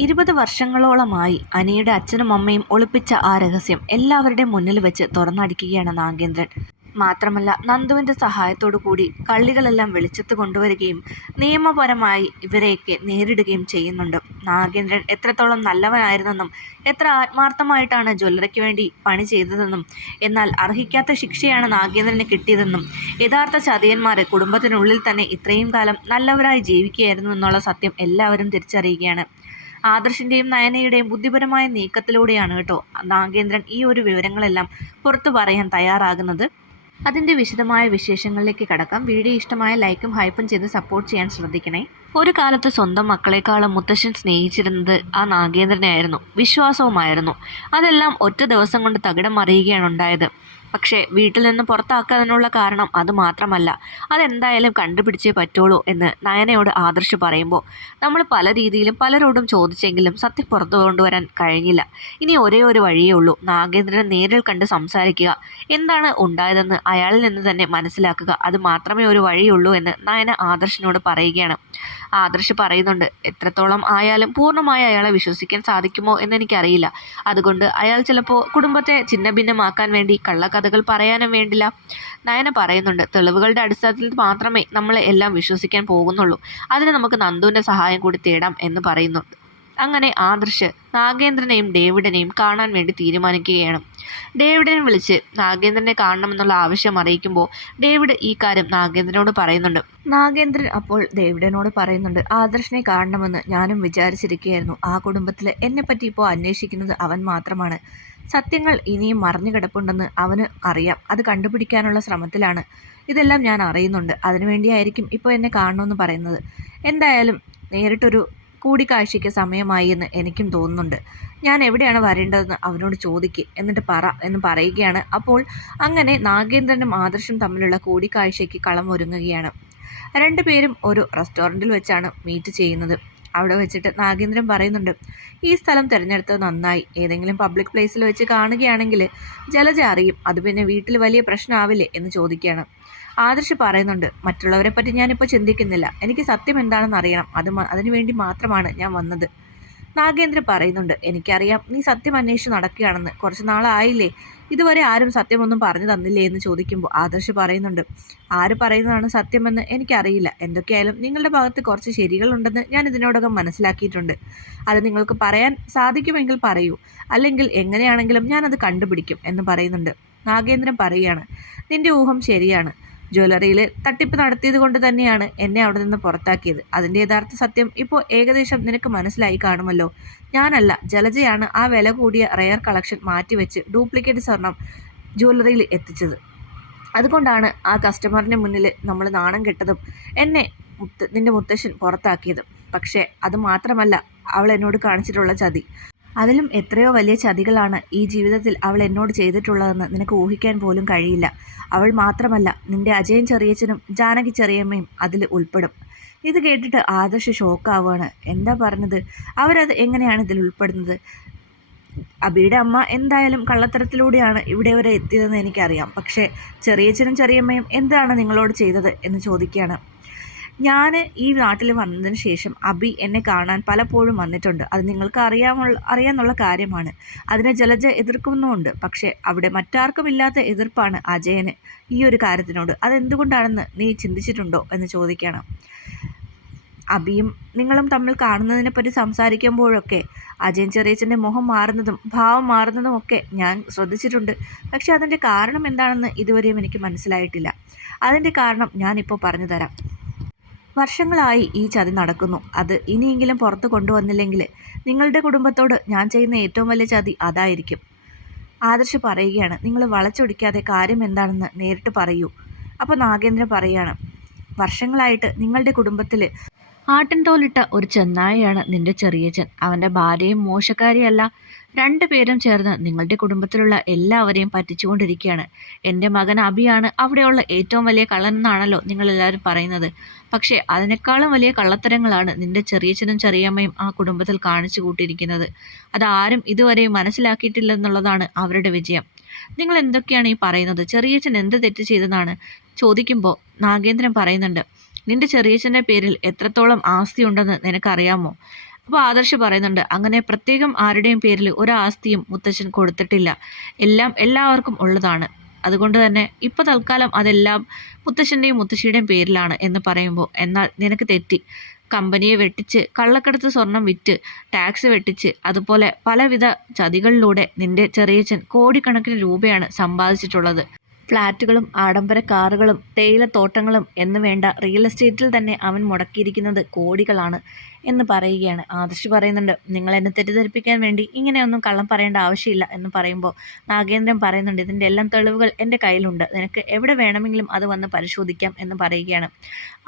20 വർഷങ്ങളോളമായി അനിയുടെ അച്ഛനും അമ്മയും ഒളിപ്പിച്ച ആ രഹസ്യം എല്ലാവരുടെയും മുന്നിൽ വെച്ച് തുറന്നടിക്കുകയാണ് നാഗേന്ദ്രൻ. മാത്രമല്ല, നന്ദുവിന്റെ സഹായത്തോടു കൂടി കള്ളികളെല്ലാം വെളിച്ചത്ത് കൊണ്ടുവരികയും നിയമപരമായി ഇവരെയൊക്കെ നേരിടുകയും ചെയ്യുന്നുണ്ട്. നാഗേന്ദ്രൻ എത്രത്തോളം നല്ലവനായിരുന്നെന്നും എത്ര ആത്മാർത്ഥമായിട്ടാണ് ജ്വല്ലറിക്ക് വേണ്ടി പണി ചെയ്തതെന്നും എന്നാൽ അർഹിക്കാത്ത ശിക്ഷയാണ് നാഗേന്ദ്രന് കിട്ടിയതെന്നും യഥാർത്ഥ ചതിയന്മാർ കുടുംബത്തിനുള്ളിൽ തന്നെ ഇത്രയും കാലം നല്ലവരായി ജീവിക്കുകയായിരുന്നു എന്നുള്ള സത്യം എല്ലാവരും തിരിച്ചറിയുകയാണ്. ആദർശിന്റെയും നയനയുടെയും ബുദ്ധിപരമായ നീക്കത്തിലൂടെയാണ് കേട്ടോ നാഗേന്ദ്രൻ ഈ ഒരു വിവരങ്ങളെല്ലാം പുറത്തു പറയാൻ തയ്യാറാകുന്നത്. അതിൻ്റെ വിശദമായ വിശേഷങ്ങളിലേക്ക് കടക്കാം. വീഡിയോ ഇഷ്ടമായ ലൈക്കും ഹൈപ്പും ചെയ്ത് സപ്പോർട്ട് ചെയ്യാൻ ശ്രദ്ധിക്കണേ. ഒരു കാലത്ത് സ്വന്തം മക്കളെക്കാളും മുത്തശ്ശൻ സ്നേഹിച്ചിരുന്നത് ആ നാഗേന്ദ്രനായിരുന്നു, വിശ്വാസവുമായിരുന്നു. അതെല്ലാം ഒറ്റ ദിവസം കൊണ്ട് തകിടം മറിയുകയാണ് ഉണ്ടായത്. പക്ഷേ വീട്ടിൽ നിന്ന് പുറത്താക്കാനുള്ള കാരണം അത് മാത്രമല്ല, അതെന്തായാലും കണ്ടുപിടിച്ചേ പറ്റുള്ളൂ എന്ന് നയനയോട് ആദർശ് പറയുമ്പോൾ നമ്മൾ പല രീതിയിലും പലരോടും ചോദിച്ചെങ്കിലും സത്യം പുറത്തു കൊണ്ടുവരാൻ കഴിഞ്ഞില്ല. ഇനി ഒരേ ഒരു വഴിയേ ഉള്ളൂ, നാഗേന്ദ്രനെ നേരിൽ കണ്ട് സംസാരിക്കുക, എന്താണ് ഉണ്ടായതെന്ന് അയാളിൽ നിന്ന് തന്നെ മനസ്സിലാക്കുക, അത് മാത്രമേ ഒരു വഴിയുള്ളൂ എന്ന് നയന ആദർശിനോട് പറയുകയാണ്. ആദർശ് പറയുന്നുണ്ട്, എത്രത്തോളം ആയാലും പൂർണ്ണമായി അയാളെ വിശ്വസിക്കാൻ സാധിക്കുമോ എന്നെനിക്കറിയില്ല. അതുകൊണ്ട് അയാൾ ചിലപ്പോൾ കുടുംബത്തെ ഛിന്നഭിന്നമാക്കാൻ വേണ്ടി കള്ളക്കഥകൾ പറയാനും വേണ്ടില്ല. നയന പറയുന്നുണ്ട്, തെളിവുകളുടെ അടിസ്ഥാനത്തിൽ മാത്രമേ നമ്മളെ എല്ലാം വിശ്വസിക്കാൻ പോകുന്നുള്ളൂ. അതിന് നമുക്ക് നന്ദുവിൻ്റെ സഹായം കൂടി തേടാം എന്ന് പറയുന്നുണ്ട്. അങ്ങനെ ആദർശ് നാഗേന്ദ്രനെയും ഡേവിഡിനെയും കാണാൻ വേണ്ടി തീരുമാനിക്കുകയാണ്. ഡേവിഡിനെ വിളിച്ച് നാഗേന്ദ്രനെ കാണണമെന്നുള്ള ആവശ്യം അറിയിക്കുമ്പോൾ ഡേവിഡ് ഈ കാര്യം നാഗേന്ദ്രനോട് പറയുന്നുണ്ട്. നാഗേന്ദ്രൻ അപ്പോൾ ഡേവിഡിനോട് പറയുന്നുണ്ട്, ആദർശിനെ കാണണമെന്ന് ഞാനും വിചാരിച്ചിരിക്കുകയായിരുന്നു. ആ കുടുംബത്തിൽ എന്നെപ്പറ്റി ഇപ്പോൾ അന്വേഷിക്കുന്നത് അവൻ മാത്രമാണ്. സത്യങ്ങൾ ഇനിയും മറിഞ്ഞു കിടപ്പുണ്ടെന്ന് അവന് അറിയാം. അത് കണ്ടുപിടിക്കാനുള്ള ശ്രമത്തിലാണ്. ഇതെല്ലാം ഞാൻ അറിയുന്നുണ്ട്. അതിനുവേണ്ടിയായിരിക്കും ഇപ്പോൾ എന്നെ കാണണമെന്ന് പറയുന്നത്. എന്തായാലും നേരിട്ടൊരു കൂടിക്കാഴ്ചയ്ക്ക് സമയമായി എന്ന് എനിക്കും തോന്നുന്നുണ്ട്. ഞാൻ എവിടെയാണ് വരേണ്ടതെന്ന് അവനോട് ചോദിക്ക്, എന്നിട്ട് പറ എന്ന് പറയുകയാണ്. അപ്പോൾ അങ്ങനെ നാഗേന്ദ്രനും ആദർശും തമ്മിലുള്ള കൂടിക്കാഴ്ചയ്ക്ക് കളമൊരുങ്ങുകയാണ്. രണ്ടുപേരും ഒരു റെസ്റ്റോറൻറ്റിൽ വെച്ചാണ് മീറ്റ് ചെയ്യുന്നത്. അവിടെ വെച്ചിട്ട് നാഗേന്ദ്രൻ പറയുന്നുണ്ട്, ഈ സ്ഥലം തിരഞ്ഞെടുത്തത് നന്നായി. ഏതെങ്കിലും പബ്ലിക് പ്ലേസിൽ വെച്ച് കാണുകയാണെങ്കിൽ ജലജ അറിയും, അത് പിന്നെ വീട്ടിൽ വലിയ പ്രശ്നമാവില്ലേ എന്ന് ചോദിക്കുകയാണ്. ആദർശ് പറയുന്നുണ്ട്, മറ്റുള്ളവരെ പറ്റി ഞാനിപ്പോൾ ചിന്തിക്കുന്നില്ല. എനിക്ക് സത്യം എന്താണെന്ന് അറിയണം. അതിനുവേണ്ടി മാത്രമാണ് ഞാൻ വന്നത്. നാഗേന്ദ്രൻ പറയുന്നുണ്ട്, എനിക്കറിയാം നീ സത്യം അന്വേഷിച്ച് നടക്കുകയാണെന്ന്. കുറച്ച് നാളായില്ലേ, ഇതുവരെ ആരും സത്യമൊന്നും പറഞ്ഞു തന്നില്ലേ എന്ന് ചോദിക്കുമ്പോൾ ആദർശ് പറയുന്നുണ്ട്, ആര് പറയുന്നതാണ് സത്യമെന്ന് എനിക്കറിയില്ല. എന്തൊക്കെയായാലും നിങ്ങളുടെ ഭാഗത്ത് കുറച്ച് ശരികളുണ്ടെന്ന് ഞാൻ ഇതിനോടകം മനസ്സിലാക്കിയിട്ടുണ്ട്. അത് നിങ്ങൾക്ക് പറയാൻ സാധിക്കുമെങ്കിൽ പറയൂ, അല്ലെങ്കിൽ എങ്ങനെയാണെങ്കിലും ഞാനത് കണ്ടുപിടിക്കും എന്ന് പറയുന്നുണ്ട്. നാഗേന്ദ്രൻ പറയുകയാണ്, നിന്റെ ഊഹം ശരിയാണ്. ജ്വല്ലറിയിൽ തട്ടിപ്പ് നടത്തിയത് കൊണ്ട് തന്നെയാണ് എന്നെ അവിടെ നിന്ന് പുറത്താക്കിയത്. അതിൻ്റെ യഥാർത്ഥ സത്യം ഇപ്പോൾ ഏകദേശം നിനക്ക് മനസ്സിലായി കാണുമല്ലോ. ഞാനല്ല, ജലജയാണ് ആ വില കൂടിയ റെയർ കളക്ഷൻ മാറ്റിവെച്ച് ഡ്യൂപ്ലിക്കേറ്റ് സ്വർണം ജ്വല്ലറിയിൽ എത്തിച്ചത്. അതുകൊണ്ടാണ് ആ കസ്റ്റമറിന് മുന്നിൽ നമ്മൾ നാണം കെട്ടതും എന്നെ നിൻ്റെ മുത്തശ്ശൻ പുറത്താക്കിയതും. പക്ഷേ അത് മാത്രമല്ല അവൾ എന്നോട് കാണിച്ചിട്ടുള്ള ചതി. അതിലും എത്രയോ വലിയ ചതികളാണ് ഈ ജീവിതത്തിൽ അവൾ എന്നോട് ചെയ്തിട്ടുള്ളതെന്ന് നിനക്ക് ഊഹിക്കാൻ പോലും കഴിയില്ല. അവൾ മാത്രമല്ല, നിന്റെ അജയൻ ചെറിയച്ഛനും ജാനകി ചെറിയമ്മയും അതിൽ ഉൾപ്പെടും. ഇത് കേട്ടിട്ട് ആദർശ് ഷോക്കാവുകയാണ്. എന്താ പറഞ്ഞത്? അവരത് എങ്ങനെയാണ് ഇതിൽ ഉൾപ്പെടുന്നത്? അബിയുടെ അമ്മ എന്തായാലും കള്ളത്തരത്തിലൂടെയാണ് ഇവിടെ വരെ എത്തിയതെന്ന് എനിക്കറിയാം. പക്ഷേ ചെറിയച്ഛനും ചെറിയമ്മയും എന്താണ് നിങ്ങളോട് ചെയ്തത് എന്ന് ചോദിക്കുകയാണ്. ഞാൻ ഈ നാട്ടിൽ വന്നതിന് ശേഷം അബി എന്നെ കാണാൻ പലപ്പോഴും വന്നിട്ടുണ്ട്. അത് നിങ്ങൾക്ക് അറിയാമെന്നുള്ള കാര്യമാണ്. അതിനെ ജലജ എതിർക്കുന്നുമുണ്ട്. പക്ഷേ അവിടെ മറ്റാർക്കും ഇല്ലാത്ത എതിർപ്പാണ് അജയന് ഈ ഒരു കാര്യത്തിനോട്. അതെന്തുകൊണ്ടാണെന്ന് നീ ചിന്തിച്ചിട്ടുണ്ടോ എന്ന് ചോദിക്കണം. അബിയും നിങ്ങളും തമ്മിൽ കാണുന്നതിനെപ്പറ്റി സംസാരിക്കുമ്പോഴൊക്കെ അജയൻ ചെറിയച്ഛൻ്റെ മുഖം മാറുന്നതും ഭാവം മാറുന്നതും ഒക്കെ ഞാൻ ശ്രദ്ധിച്ചിട്ടുണ്ട്. പക്ഷേ അതിൻ്റെ കാരണം എന്താണെന്ന് ഇതുവരെയും എനിക്ക് മനസ്സിലായിട്ടില്ല. അതിൻ്റെ കാരണം ഞാനിപ്പോൾ പറഞ്ഞു തരാം. വർഷങ്ങളായി ഈ ചതി നടക്കുന്നു. അത് ഇനിയെങ്കിലും പുറത്ത് കൊണ്ടുവന്നില്ലെങ്കിൽ നിങ്ങളുടെ കുടുംബത്തോട് ഞാൻ ചെയ്യുന്ന ഏറ്റവും വലിയ ചതി അതായിരിക്കും. ആദർശ് പറയുകയാണ്, നിങ്ങൾ വളച്ചൊടിക്കാതെ കാര്യം എന്താണെന്ന് നേരിട്ട് പറയൂ. അപ്പോൾ നാഗേന്ദ്രൻ പറയുകയാണ്, വർഷങ്ങളായിട്ട് നിങ്ങളുടെ കുടുംബത്തിൽ ആട്ടിൻ തോലിട്ട ഒരു ചെന്നായയാണ് നിന്റെ ചെറിയച്ഛൻ. അവൻ്റെ ഭാര്യയും മോശക്കാരിയല്ല. രണ്ടുപേരും ചേർന്ന് നിങ്ങളുടെ കുടുംബത്തിലുള്ള എല്ലാവരെയും പറ്റിച്ചുകൊണ്ടിരിക്കുകയാണ്. എൻ്റെ മകൻ അബിയാണ് അവിടെയുള്ള ഏറ്റവും വലിയ കള്ളനെന്നാണല്ലോ നിങ്ങളെല്ലാവരും പറയുന്നത്. പക്ഷേ അതിനേക്കാളും വലിയ കള്ളത്തരങ്ങളാണ് നിന്റെ ചെറിയച്ഛനും ചെറിയമ്മയും ആ കുടുംബത്തിൽ കാണിച്ചു കൂട്ടിയിരിക്കുന്നത്. അതാരും ഇതുവരെയും മനസ്സിലാക്കിയിട്ടില്ലെന്നുള്ളതാണ് അവരുടെ വിജയം. നിങ്ങൾ എന്തൊക്കെയാണ് ഈ പറയുന്നത്? ചെറിയച്ഛൻ എന്ത് തെറ്റ് ചെയ്തെന്നാണ് ചോദിക്കുമ്പോൾ നാഗേന്ദ്രൻ പറയുന്നുണ്ട്, നിന്റെ ചെറിയച്ഛൻ്റെ പേരിൽ എത്രത്തോളം ആസ്തി ഉണ്ടെന്ന് നിനക്കറിയാമോ? അപ്പോൾ ആദർശ് പറയുന്നുണ്ട്, അങ്ങനെ പ്രത്യേകം ആരുടെയും പേരിൽ ഒരു ആസ്തിയും മുത്തശ്ശൻ കൊടുത്തിട്ടില്ല. എല്ലാം എല്ലാവർക്കും ഉള്ളതാണ്. അതുകൊണ്ട് തന്നെ ഇപ്പോൾ തൽക്കാലം അതെല്ലാം മുത്തശ്ശൻ്റെയും മുത്തശ്ശിയുടെയും പേരിലാണ് എന്ന് പറയുമ്പോൾ, എന്നാൽ നിനക്ക് തെറ്റി. കമ്പനിയെ വെട്ടിച്ച് കള്ളക്കടത്ത് സ്വർണം വിറ്റ് ടാക്സ് വെട്ടിച്ച് അതുപോലെ പലവിധ ചതികളിലൂടെ നിന്റെ ചെറിയച്ഛൻ കോടിക്കണക്കിന് രൂപയാണ് സമ്പാദിച്ചിട്ടുള്ളത്. ഫ്ലാറ്റുകളും ആഡംബര കാറുകളും തേയിലത്തോട്ടങ്ങളും എന്ന് വേണ്ട റിയൽ എസ്റ്റേറ്റിൽ തന്നെ അവൻ മുടക്കിയിരിക്കുന്നത് കോടികളാണ് എന്ന് പറയുകയാണ്. ആദർശ് പറയുന്നുണ്ട്, നിങ്ങൾ എന്നെ തെറ്റിദ്ധരിപ്പിക്കാൻ വേണ്ടി ഇങ്ങനെയൊന്നും കള്ളം പറയേണ്ട ആവശ്യമില്ല എന്ന് പറയുമ്പോൾ നാഗേന്ദ്രൻ പറയുന്നുണ്ട്, ഇതിൻ്റെ എല്ലാം തെളിവുകൾ എൻ്റെ കയ്യിലുണ്ട്, നിനക്ക് എവിടെ വേണമെങ്കിലും അത് വന്ന് പരിശോധിക്കാം എന്ന് പറയുകയാണ്.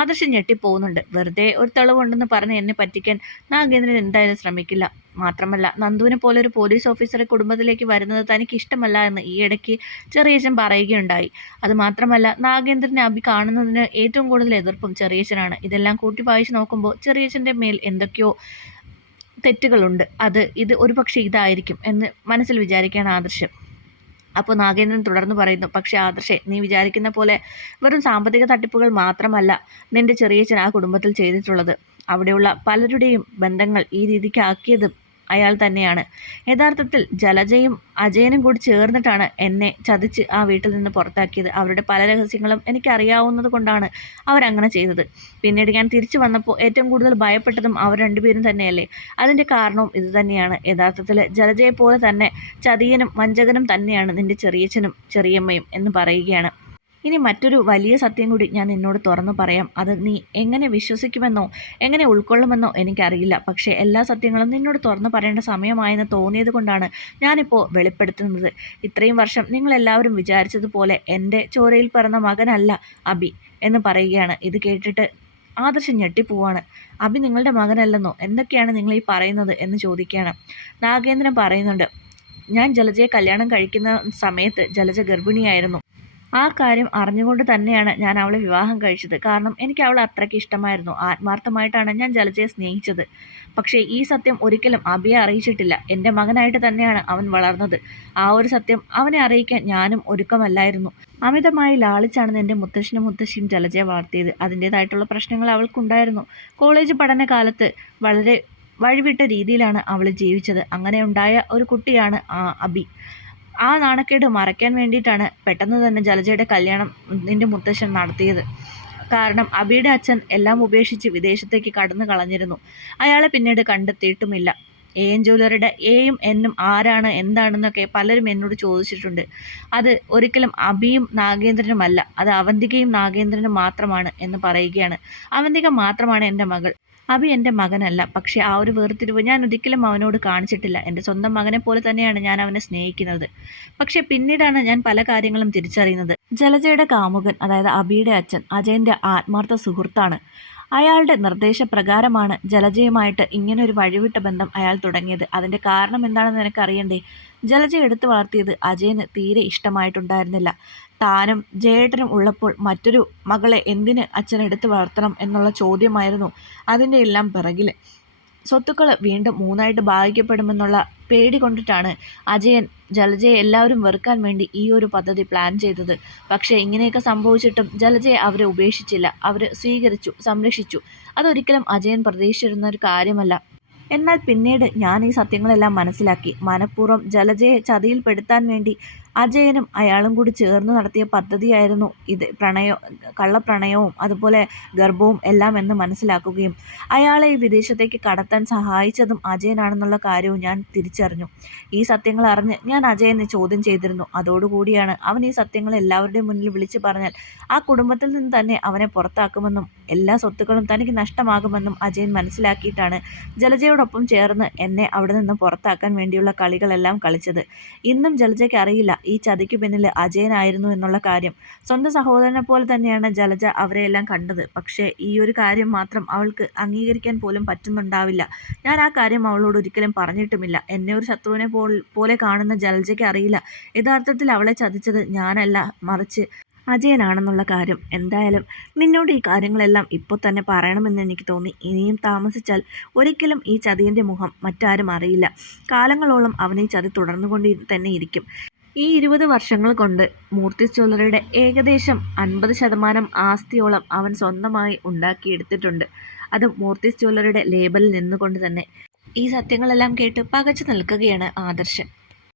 ആദർശ് ഞെട്ടിപ്പോകുന്നുണ്ട്. വെറുതെ ഒരു തെളിവുണ്ടെന്ന് പറഞ്ഞ് എന്നെ പറ്റിക്കാൻ നാഗേന്ദ്രൻ എന്തായാലും ശ്രമിക്കില്ല. മാത്രമല്ല നന്ദുവിനെ പോലെ ഒരു പോലീസ് ഓഫീസറെ കുടുംബത്തിലേക്ക് വരുന്നത് തനിക്ക് ഇഷ്ടമല്ല എന്ന് ഈയിടയ്ക്ക് ചെറിയച്ഛൻ പറയുകയുണ്ടായി. അതുമാത്രമല്ല നാഗേന്ദ്രനെ അഭി കാണുന്നതിന് ഏറ്റവും കൂടുതൽ എതിർപ്പും ചെറിയച്ഛനാണ്. ഇതെല്ലാം കൂട്ടി വായിച്ച് നോക്കുമ്പോൾ ചെറിയച്ഛൻ്റെ മേൽ എന്തൊക്കെയോ തെറ്റുകളുണ്ട്. ഇത് ഒരുപക്ഷെ ഇതായിരിക്കും എന്ന് മനസ്സിൽ വിചാരിക്കുകയാണ് ആദർശ്. അപ്പോൾ നാഗേന്ദ്രൻ തുടർന്ന് പറയുന്നു, പക്ഷേ ആദർശേ, നീ വിചാരിക്കുന്ന പോലെ വെറും സാമ്പത്തിക തട്ടിപ്പുകൾ മാത്രമല്ല നിന്റെ ചെറിയച്ഛൻ ആ കുടുംബത്തിൽ ചെയ്തിട്ടുള്ളത്. അവിടെയുള്ള പലരുടെയും ബന്ധങ്ങൾ ഈ രീതിക്ക് ആക്കിയതും അയാൾ തന്നെയാണ്. യഥാർത്ഥത്തിൽ ജലജയും അജയനും കൂടി ചേർന്നിട്ടാണ് എന്നെ ചതിച്ച് ആ വീട്ടിൽ നിന്ന് പുറത്താക്കിയത്. അവരുടെ പല രഹസ്യങ്ങളും എനിക്കറിയാവുന്നത് കൊണ്ടാണ് അവരങ്ങനെ ചെയ്തത്. പിന്നീട് ഞാൻ തിരിച്ചു വന്നപ്പോൾ ഏറ്റവും കൂടുതൽ ഭയപ്പെട്ടതും അവർ രണ്ടുപേരും തന്നെയല്ലേ. അതിൻ്റെ കാരണവും ഇതുതന്നെയാണ്. യഥാർത്ഥത്തിൽ ജലജയെപ്പോലെ തന്നെ ചതിയനും വഞ്ചകനും തന്നെയാണ് നിന്റെ ചെറിയച്ഛനും ചെറിയമ്മയും എന്ന് പറയുകയാണ്. ഇനി മറ്റൊരു വലിയ സത്യം കൂടി ഞാൻ നിന്നോട് തുറന്നു പറയാം. അത് നീ എങ്ങനെ വിശ്വസിക്കുമെന്നോ എങ്ങനെ ഉൾക്കൊള്ളുമെന്നോ എനിക്കറിയില്ല. പക്ഷേ എല്ലാ സത്യങ്ങളും നിന്നോട് തുറന്നു പറയേണ്ട സമയമായെന്ന് തോന്നിയത് കൊണ്ടാണ് ഞാനിപ്പോൾ വെളിപ്പെടുത്തുന്നത്. ഇത്രയും വർഷം നിങ്ങളെല്ലാവരും വിചാരിച്ചതുപോലെ എൻ്റെ ചോരയിൽ പിറന്ന മകനല്ല അഭി എന്ന് പറയുകയാണ്. ഇത് കേട്ടിട്ട് ആദർശം ഞെട്ടിപ്പോവാണ്. അഭി നിങ്ങളുടെ മകനല്ലെന്നോ, എന്തൊക്കെയാണ് നിങ്ങൾ ഈ പറയുന്നത് എന്ന് ചോദിക്കുകയാണ്. നാഗേന്ദ്രൻ പറയുന്നുണ്ട്, ഞാൻ ജലജയെ കല്യാണം കഴിക്കുന്ന സമയത്ത് ജലജ ഗർഭിണിയായിരുന്നു. ആ കാര്യം അറിഞ്ഞുകൊണ്ട് തന്നെയാണ് ഞാൻ അവളെ വിവാഹം കഴിച്ചത്. കാരണം എനിക്ക് അവളെ അത്രയ്ക്ക് ഇഷ്ടമായിരുന്നു. ആത്മാർത്ഥമായിട്ടാണ് ഞാൻ ജലജയെ സ്നേഹിച്ചത്. പക്ഷേ ഈ സത്യം ഒരിക്കലും അഭിയെ അറിയിച്ചിട്ടില്ല. എൻ്റെ മകനായിട്ട് തന്നെയാണ് അവൻ വളർന്നത്. ആ ഒരു സത്യം അവനെ അറിയിക്കാൻ ഞാനും ഒരുക്കമല്ലായിരുന്നു. അമിതമായി ലാളിച്ചാണ് എൻ്റെ മുത്തശ്ശനും മുത്തശ്ശിയും ജലജയെ വളർത്തിയത്. അതിൻ്റേതായിട്ടുള്ള പ്രശ്നങ്ങൾ അവൾക്കുണ്ടായിരുന്നു. കോളേജ് പഠനകാലത്ത് വളരെ വഴിവിട്ട രീതിയിലാണ് അവൾ ജീവിച്ചത്. അങ്ങനെ ഉണ്ടായ ഒരു കുട്ടിയാണ് അഭി. ആ നാണക്കേട് മറയ്ക്കാൻ വേണ്ടിയിട്ടാണ് പെട്ടെന്ന് തന്നെ ജലജയുടെ കല്യാണം നിൻ്റെ മുത്തശ്ശൻ നടത്തിയത്. കാരണം അബിയുടെ അച്ഛൻ എല്ലാം ഉപേക്ഷിച്ച് വിദേശത്തേക്ക് കടന്നു കളഞ്ഞിരുന്നു. അയാളെ പിന്നീട് കണ്ടെത്തിയിട്ടുമില്ല. എൻ ജ്വല്ലറിയുടെ എയും എന്നും ആരാണ് എന്താണെന്നൊക്കെ പലരും എന്നോട് ചോദിച്ചിട്ടുണ്ട്. അത് ഒരിക്കലും അബിയും നാഗേന്ദ്രനുമല്ല, അത് അവന്തികയും നാഗേന്ദ്രനും മാത്രമാണ് എന്ന് പറയുകയാണ്. അവന്തിക മാത്രമാണ് എൻ്റെ മകൾ, അഭി എൻ്റെ മകനല്ല. പക്ഷേ ആ ഒരു വേർതിരിവ് ഞാൻ ഒരിക്കലും അവനോട് കാണിച്ചിട്ടില്ല. എൻ്റെ സ്വന്തം മകനെ പോലെ തന്നെയാണ് ഞാൻ അവനെ സ്നേഹിക്കുന്നത്. പക്ഷേ പിന്നീടാണ് ഞാൻ പല കാര്യങ്ങളും തിരിച്ചറിയുന്നത്. ജലജയുടെ കാമുകൻ, അതായത് അഭിയുടെ അച്ഛൻ, അജയൻ്റെ ആത്മാർത്ഥ സുഹൃത്താണ്. അയാളുടെ നിർദ്ദേശപ്രകാരമാണ് ജലജയുമായിട്ട് ഇങ്ങനൊരു വഴിവിട്ട ബന്ധം അയാൾ തുടങ്ങിയത്. അതിൻ്റെ കാരണം എന്താണെന്ന് നിനക്കറിയണ്ടേ? ജലജ എടുത്തു വളർത്തിയത് അജയന് തീരെ ഇഷ്ടമായിട്ടുണ്ടായിരുന്നില്ല. താനും ജയേട്ടനും ഉള്ളപ്പോൾ മറ്റൊരു മകളെ എന്തിന് അച്ഛൻ എടുത്തു വളർത്തണം എന്നുള്ള ചോദ്യമായിരുന്നു അതിൻ്റെ എല്ലാം പിറകിൽ. സ്വത്തുക്കൾ വീണ്ടും മൂന്നായിട്ട് ഭാഗിക്കപ്പെടുമെന്നുള്ള പേടി കൊണ്ടിട്ടാണ് അജയൻ ജലജയെ എല്ലാവരും വെറുക്കാൻ വേണ്ടി ഈ ഒരു പദ്ധതി പ്ലാൻ ചെയ്തത്. പക്ഷേ ഇങ്ങനെയൊക്കെ സംഭവിച്ചിട്ടും ജലജയെ അവർ ഉപേക്ഷിച്ചില്ല. അവർ സ്വീകരിച്ചു, സംരക്ഷിച്ചു. അതൊരിക്കലും അജയൻ പ്രതീക്ഷിച്ചിരുന്ന ഒരു കാര്യമല്ല. എന്നാൽ പിന്നീട് ഞാൻ ഈ സത്യങ്ങളെല്ലാം മനസ്സിലാക്കി. മനഃപൂർവ്വം ജലജയെ ചതിയിൽപ്പെടുത്താൻ വേണ്ടി അജയനും അയാളും കൂടി ചേർന്ന് നടത്തിയ പദ്ധതിയായിരുന്നു ഇത്. കള്ളപ്രണയവും അതുപോലെ ഗർഭവും എല്ലാം എന്ന് മനസ്സിലാക്കുകയും അയാളെ ഈ വിദേശത്തേക്ക് കടത്താൻ സഹായിച്ചതും അജയനാണെന്നുള്ള കാര്യവും ഞാൻ തിരിച്ചറിഞ്ഞു. ഈ സത്യങ്ങൾ അറിഞ്ഞ് ഞാൻ അജയനെ ചോദ്യം ചെയ്തിരുന്നു. അതോടുകൂടിയാണ് അവൻ ഈ സത്യങ്ങൾ എല്ലാവരുടെയും മുന്നിൽ വിളിച്ചു പറഞ്ഞാൽ ആ കുടുംബത്തിൽ നിന്ന് തന്നെ അവനെ പുറത്താക്കുമെന്നും എല്ലാ സ്വത്തുക്കളും തനിക്ക് നഷ്ടമാകുമെന്നും അജയൻ മനസ്സിലാക്കിയിട്ടാണ് ജലജയോടൊപ്പം ചേർന്ന് എന്നെ അവിടെ നിന്ന് പുറത്താക്കാൻ വേണ്ടിയുള്ള കളികളെല്ലാം കളിച്ചത്. ഇന്നും ജലജയ്ക്ക് അറിയില്ല ഈ ചതിക്ക് പിന്നിൽ അജയനായിരുന്നു എന്നുള്ള കാര്യം. സ്വന്തം സഹോദരനെ പോലെ തന്നെയാണ് ജലജ അവരെയെല്ലാം കണ്ടത്. പക്ഷേ ഈ ഒരു കാര്യം മാത്രം അവൾക്ക് അംഗീകരിക്കാൻ പോലും പറ്റുന്നുണ്ടാവില്ല. ഞാൻ ആ കാര്യം അവളോട് ഒരിക്കലും പറഞ്ഞിട്ടുമില്ല. എന്നെ ഒരു ശത്രുവിനെ പോലെ കാണുന്ന ജലജയ്ക്ക് അറിയില്ല യഥാർത്ഥത്തിൽ അവളെ ചതിച്ചത് ഞാനല്ല, മറിച്ച് അജയനാണെന്നുള്ള കാര്യം. എന്തായാലും നിന്നോട് ഈ കാര്യങ്ങളെല്ലാം ഇപ്പോൾ തന്നെ പറയണമെന്ന് എനിക്ക് തോന്നി. ഇനിയും താമസിച്ചാൽ ഒരിക്കലും ഈ ചതിയൻ്റെ മുഖം മറ്റാരും അറിയില്ല. കാലങ്ങളോളം അവൻ ഈ ചതി തുടർന്നുകൊണ്ട് തന്നെ ഇരിക്കും. ഈ 20 വർഷങ്ങൾ കൊണ്ട് മൂർത്തിസ് ജ്വല്ലറിയുടെ ഏകദേശം 50% ആസ്തിയോളം അവൻ സ്വന്തമായി ഉണ്ടാക്കിയെടുത്തിട്ടുണ്ട്. അത് മൂർത്തിസ് ജ്വല്ലറിയുടെ ലേബലിൽ നിന്നുകൊണ്ട് തന്നെ. ഈ സത്യങ്ങളെല്ലാം കേട്ട് പകച്ചു നിൽക്കുകയാണ് ആദർശൻ.